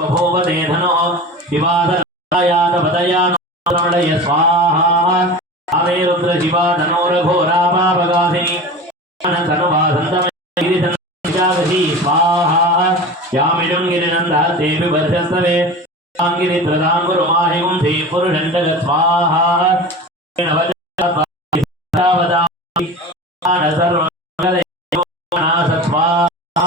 बभूवते धनो विवादयादपदयानमणय स्वाहा आवे रुद्र शिवा धनोरघोरापापगासिनी धनुवासन्तमगिरिधनजागसी स्वाहा यामिडं गिरिनन्दः देवि वर्षस्तवे गिरि प्रदाङ्गुरुमाहिं धे पुरुषण्डग स्वाहा वदामि सर्वमङ्गलनाथ स्वाहा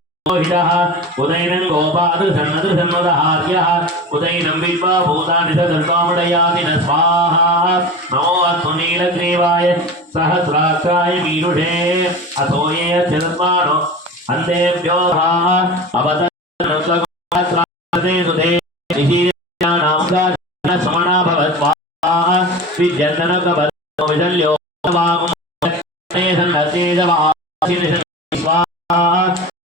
हितः गोपादृसन्नदृसन्मदहार्यः उदैनं विद्वा भूतानि सदर्वामुदयाति न स्वाहा। नमो अस्तु सहस्राक्षाय मीरुषे। अथो ये चतुर्माणो अन्तेभ्यो अवतरते सुधे निशीर्याणां समणा भवत् स्वाहा विद्यन्तनकभद्रो विशल्यो वागुं स्वाहा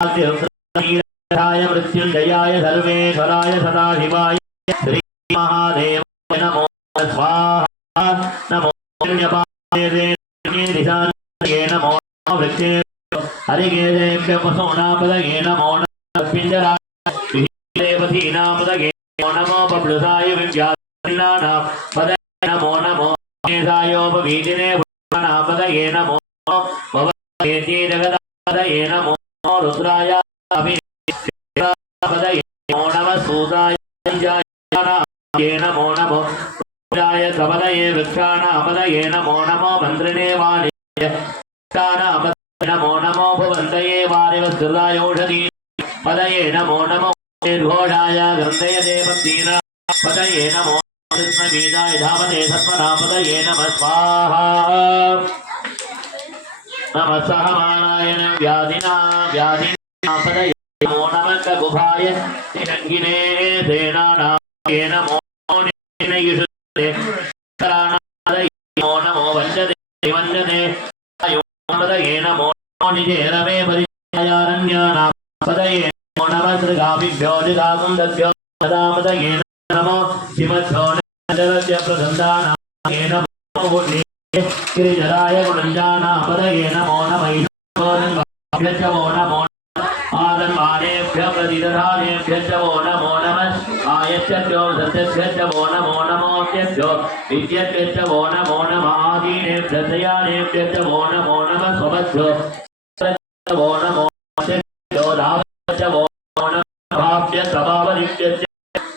कालाय मृत्युञ्जयाय सर्वेश्वराय सदाशिवाय श्रीमहादेवाय नमो स्वाहा नमो नमो वृक्षे पशूनापदये नमो पिञ्जराय नमो बब्लुसाय विद्यानां पदये नमो नमो सायोपवीतिने नमो भवति जगदापदये नमो रुद्राय पदये नमो नमः सूताय ये नमो नमो रुद्राय कपदये वृक्षाणापदये नमो नमो मन्त्रिणे वाणि नमो नमो भुवन्तये वारिवस्कृतायोषधी पदये नमो नमो निर्घोषाय ग्रन्थय देवतीना पदये नमो कृष्णवीदाय धावते सत्मनापदये नमः स्वाहा నమస్సహమానాయన వ్యాధినా వ్యాధి నమక గుభాయ తిరంగినే దేనానాయేన మోనినయుషుతే సరానాదయో నమో వంచదే వంచదే అయోమదయే నమో నిజేరవే పరియారణ్యానాం సదయే నమో నమస్గామిభ్యో సదామదయే నమో శ్రీమద్భ్యో నమో నమో हिमभ्यो नदरस्य प्रसन्दानां नमो गुणे गिरिजराय गुणञ्जानां पदये नमो नमः वो नमो आदन्मानेभ्य प्रतिदधानेभ्यश्च वो नमो नमः आयश्चो सत्यश्च वो नमो नमोऽभ्यो विद्यभ्यश्च वो नमो नमः आदीनेभ्यश्च वो नमो नमः स्वभ्यो वो नमो धावश्च वो नमः भाभ्य स्वभावदिभ्यश्च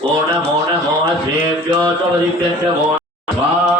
वो नमो नमो श्रेभ्यो स्वदिभ्यश्च वो स्वाहा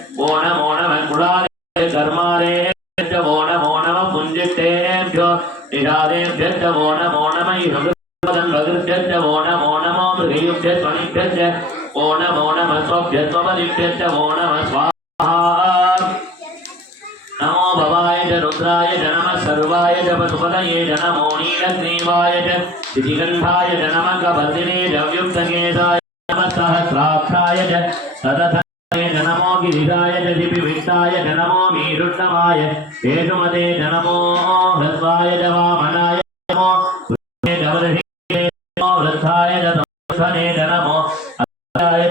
నమో నమ స్వభ్యత్వమలిభ్యత్య నమో నమ స్వాహా నమో భవాయ చ రుద్రాయ చ నమ సర్వాయ చ పశుపతయే చ నమో నీలగ్రీవాయ చ శితిగంధాయ చ నమ కబర్దినే చ వ్యుక్తకేశాయ నమ సహస్రాక్షాయ చ తదథాయ చ నమో గిరిజాయ చ మీరుత్తమాయ తేజుమతే చ హ్రస్వాయ చ నమో వృద్ధాయ చ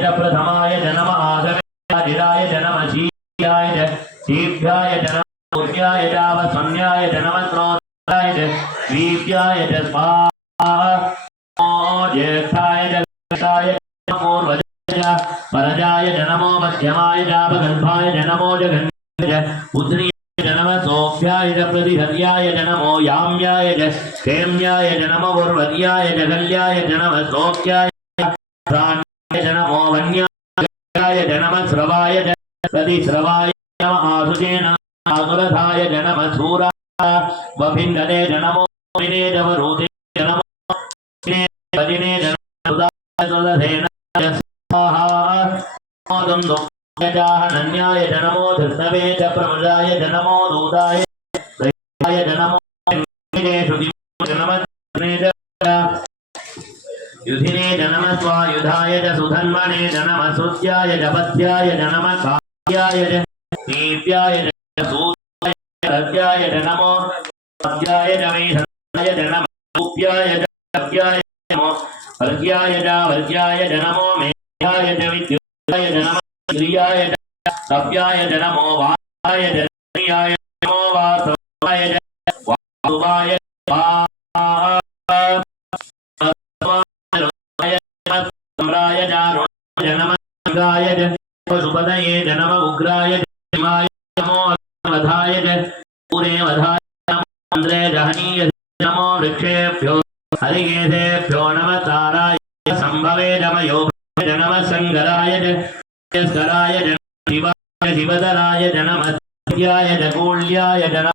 प्रथमाय च नम आसवेदाय च नम शीयाय च शीभ्याय च नम ऊर्जाय चावसन्याय च नम क्रोधाय च वीर्याय च स्वाहा नमो ज्येष्ठाय च ज्येष्ठाय च पूर्वजाय च परजाय च नमो मध्यमाय चापगल्भाय च नमो जगन्याय च पुत्र्याय च नमः सोऽभ्याय च प्रतिहर्याय च नमो याम्याय च क्षेम्याय च नमो उर्वर्याय च श्लोक्याय प्राण्याय च नमो शूरा वभिन्दने च नमो विने च वरुते च नमो विने वदिने च नमः सुदाय च स्वाहा नमो दुन्दुभ्यजाहनन्याय च नमो धृतवे च प्रमदाय च नमो दूताय दैवाय च नमो विने श्रुतिमे च नमः धने च युधिने च नमः स्वायुधाय च सुधन्वने च नमः सुत्याय च पथ्याय काव्याय च दीप्याय च सूर्याय च रव्याय च नमो पद्याय च वैषणाय च नमः रूप्याय च च नमो वर्ग्याय च वर्ग्याय च नमो मेघाय च विद्युताय च नमः श्रियाय च कव्याय च नमो वाय च श्रियाय च नमो वासवाय च वासुवाय च सम्राय च च सुपदये च उग्राय हिमाय नमो वधाय पूरे वधाय जहनीय नमो वृक्षेभ्यो हरिकेशेभ्यो नमः ताराय सम्भवे नमयो च नमः सङ्गराय च स्कराय शिवाय शिवधराय च नमः च कूल्याय च नमः